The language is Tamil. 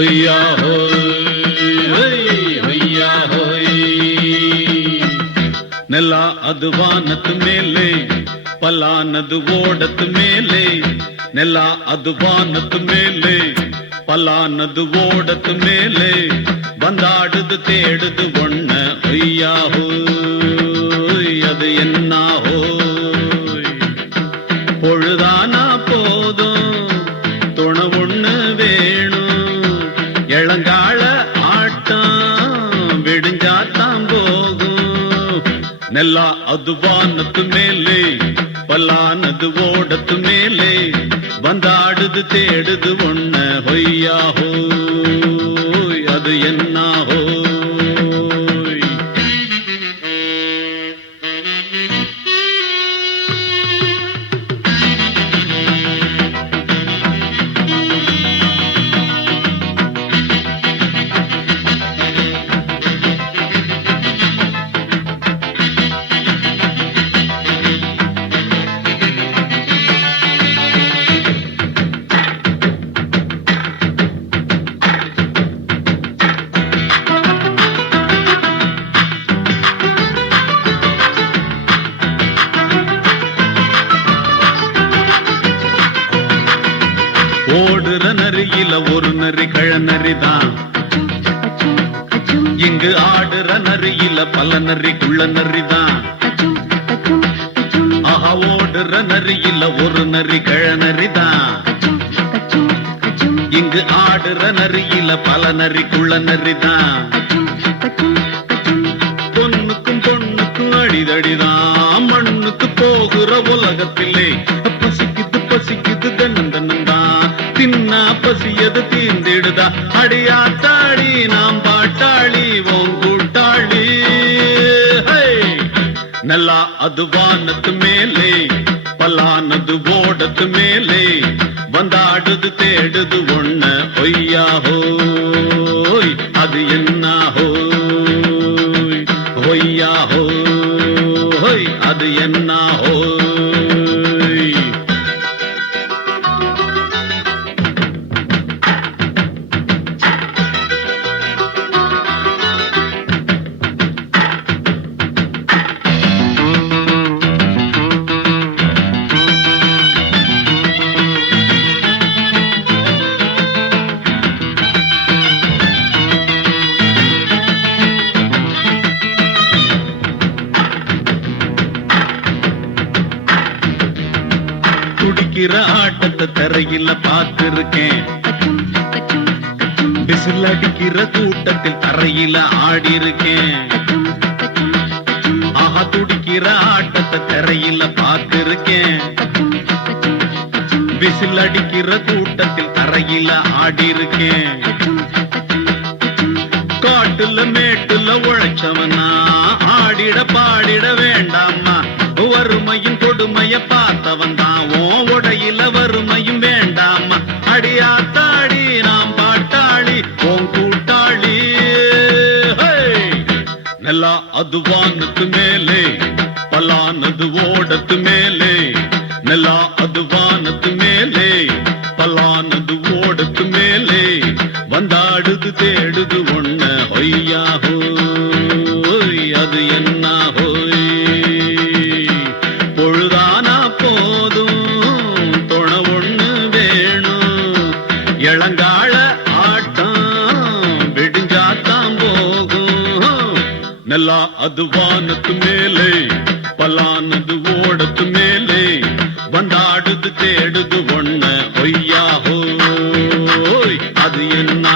ஹொய்யா ஹோய் ஹொய்யா ஹோய். ನೆಲ ಅದು ವಾನದ ಮೇಲೆ ಪಲಾನದು ಓಡದ ಮೇಲೆ ನೆಲ ಅದು ವಾನದ ಮೇಲೆ ಪಲಾನದು ಓಡದ ಮೇಲೆ ಬಂದಾಡುದು தேடுது ஒண்ண ஹொய்யா ஹோய் அது என்ன ஹோய். பொழுதானா போதும் துணை ஒண்ணு வேணும் இளங்கால ஆட்டம் விடிஞ்சாத்தான் போகும். ನೆಲ ಅದು ವಾನದ ಮೇಲೆ பலானது ஓடத்து மேலே வந்தாடுது தேடுது ஒண்ண ஹொய்யா ஹோய் அது என்ன ஹோய். ஓடுற நரியில ஒரு நரி கழநரிதான், இங்கு ஆடுற நரியில பல நரி குள்ள நரிதான். ஆஹா ஓடுற நரியில ஒரு நரி கழநரிதான், இங்கு ஆடுற நரியில பல நரி குள்ள நரிதான். பொண்ணுக்கும் பொண்ணுக்கும் அடிதடிதான் மண்ணுக்கு போகிற உலகத்திலே பசிக்குது பசிக்குது தன்னன் தன்னந்தான் தின்னா பசியது தீர்ந்திடுதா அடியாத்தாடி நாம் பாட்டாளி ஓம் கூட்டாளி. நல்லா அது வானத்து மேலே பலானது ஓடத்து மேலே வந்தாடுது தேடுது ஒண்ண ஹொய்யா ஹோய் அது என்ன ஹோய். ஹொய்யா ஹோய் அது என்ன ஹோய். துடிக்கிற ஆட்டத்தை தரையில பார்த்திருக்கேன், விசில் அடிக்கிற கூட்டத்தில் தரையில ஆடி இருக்கேன். ஆஹா துடிக்கிற ஆட்டத்தை தரையில பார்த்திருக்கேன், விசில் அடிக்கிற கூட்டத்தில் தரையில ஆடி இருக்கேன். காட்டுல மேட்டுல உழைச்சவனா ஆடிட பாடிட வேண்டாமா, வறுமையும் கொடுமைய பார்த்தவன் தான் உடையில வறுமையும் வேண்டாமா. அடியாத்தாடி நாம் பாட்டாளி ஓம் கூட்டாளி. நல்லா அது வானத்து மேலே பலானது ஓடத்து மேலே நல்லா அது வானத்து மேலே பலானது ஓடத்து மேலே வந்தாடுது தேடுது ஒண்ண ஹொய்யா ஹோய் அது என்ன ஹோய். பொழுதானா போதும் துணை ஒண்ணு வேணும் இளங்கால ஆட்டம் விடிஞ்சாத்தான் போகும். நல்லா அது வானத்து மேலே பலானது ஓடத்து மேலே வந்தாடுது தேடுது ஒண்ண ஹொய்யா ஹோய் அது என்ன